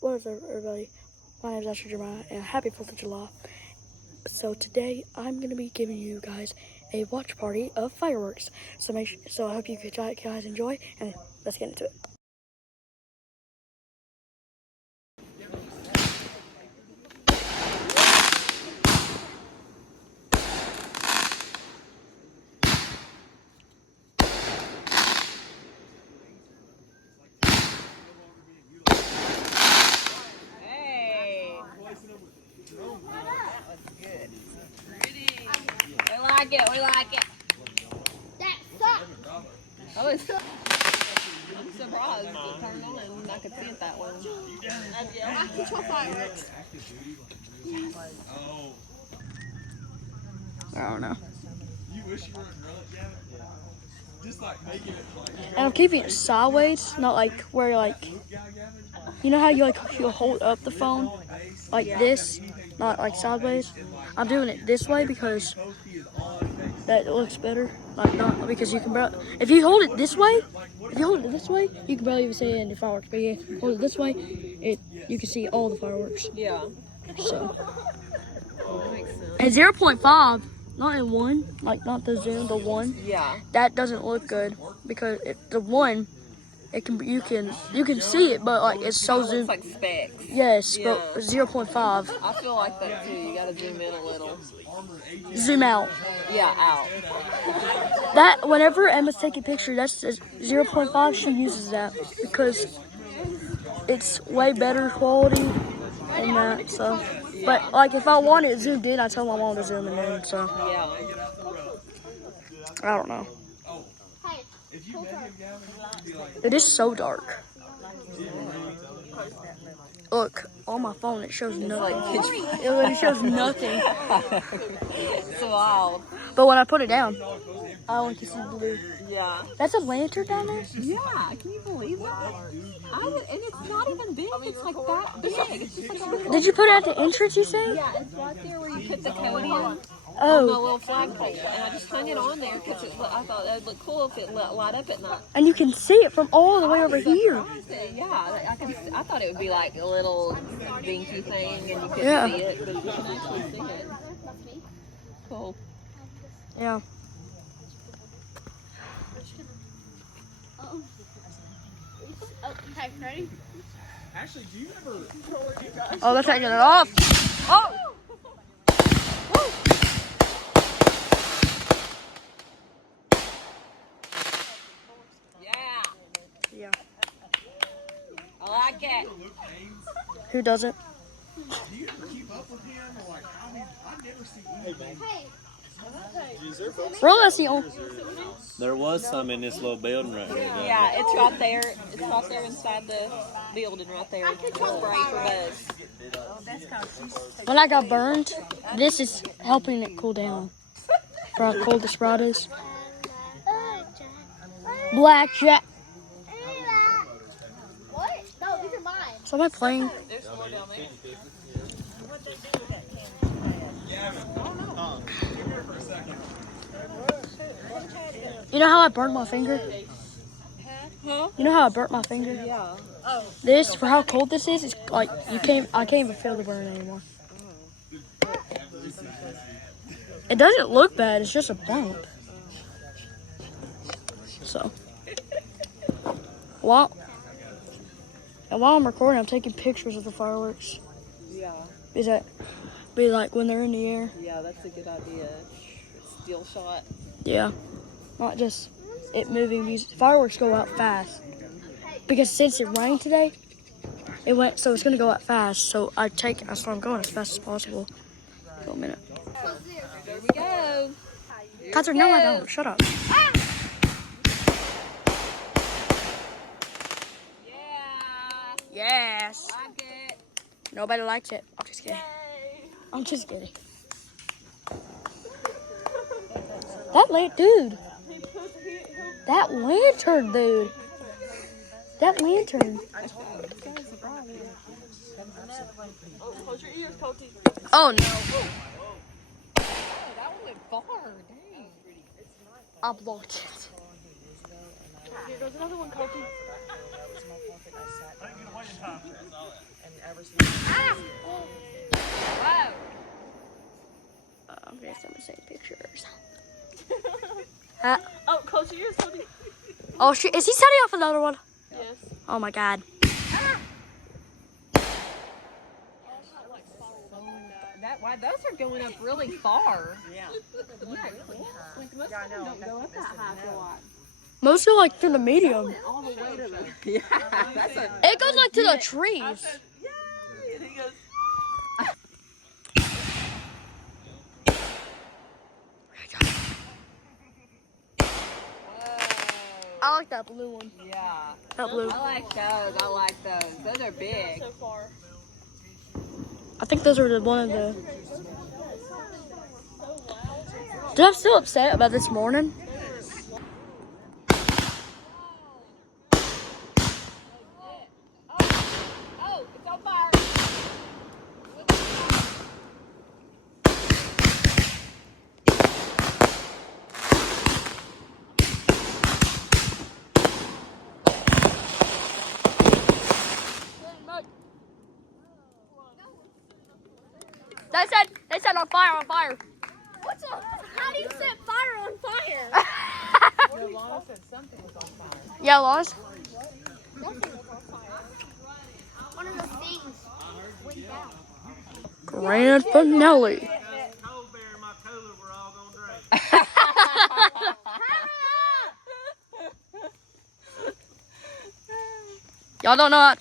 What is up, everybody? My name is Asher Jeremiah, and happy 4th of July. So today, I'm going to be giving you guys a watch party of fireworks. So I hope you guys enjoy, and let's get into it. We like it. That sucks. I'm surprised it turned on and I could see it that way. I control fireworks. I don't know. You wish you were in Rynks, just like making it like. And I'm keeping it sideways, not like where you know how you'll hold up the phone like this, not like sideways. I'm doing it this way because that looks better. Like not because you can if you hold it this way, you can barely even see any fireworks. But yeah, hold it this way, you can see all the fireworks. Yeah. So That makes sense. and 0.5, not in 1, like not the zoom, the 1. Yeah. That doesn't look good because the 1, you can see it, but like it's so zoomed. It's like specks. Yes, Yeah. but 0.5. I feel like that too. You gotta zoom in a little. Zoom out. Yeah, out. That whenever Emma's taking pictures, that's 0.5. She uses that because it's way better quality than that. So, but like if I want it zoomed in, I tell my mom to zoom it in. So Yeah. I don't know. It is so dark. Look, on my phone it shows nothing. It shows nothing. It's wild. But when I put it down, I only can see blue. Yeah. That's a lantern down there? Yeah. Can you believe that? And it's not even big. It's like that big. It's just like a little. Did you put it at the entrance, you said? Yeah, it's right there where you put the podium. On the Oh, little flagpole, and I just hung it on there because I thought that would look cool if it light up at night. and you can see it from all the way over here. Yeah, I thought it would be like a little dinky thing, and you couldn't Yeah. see it, but you can actually see it. Cool. Yeah. Okay, ready? Actually, do you ever? Oh, they're taking it off. Oh! Yeah, Yeah. I like it. Who doesn't? Do you ever keep up with him? Or like, I never see anything. Really, that's the only. There was some in this little building right here. Yeah, it's right there. It's right there inside the building, right there. Spray for buzz. When I got burned, this is helping it cool down. For how cold the spot is. Blackjack. What? No, these are mine. So am I playing? There's more down there. You know how I burnt my finger? Huh? You know how I burnt my finger? Yeah. This, for how cold this is, it's like I can't even feel the burn anymore. It doesn't look bad, it's just a bump. So, while I'm recording, I'm taking pictures of the fireworks. Yeah. Is that be like when they're in the air? Yeah, that's a good idea. Still shot. Yeah, not just it moving. These fireworks go out fast because since it rained today, so it's gonna go out fast. So that's why I'm going as fast as possible. For a minute. There we go. Catherine, no, I don't. Shut up. Yeah. Yes. Like it. Nobody likes it. I'm just kidding. I'm just kidding. Dude. That lantern, dude. That lantern. Close your ears, Coty. Oh no. That one went far. Dang. I blocked it. Here goes another one, Coty. I'm gonna send the same pictures. Oh, Coach, you're so deep. Oh shit! Is he setting off another one? Yes. Oh my god. Why those are going up really far. Yeah. Like most of them don't go up that high for a lot. Most are like to the medium. All the way to the. Yeah, that's a. It goes like to the trees. Yay! And he goes. I like that blue one. Yeah. That blue. I like those. I like those. Those are big. I think those are the one of the. Dude, I'm still upset about this morning. Oh, it's on fire. They said on fire. What's on? How do you set fire on fire? Lana said something was on fire. Yeah, Lars. Nothing was on fire. One of those things went down. Grand finale. Y'all don't know what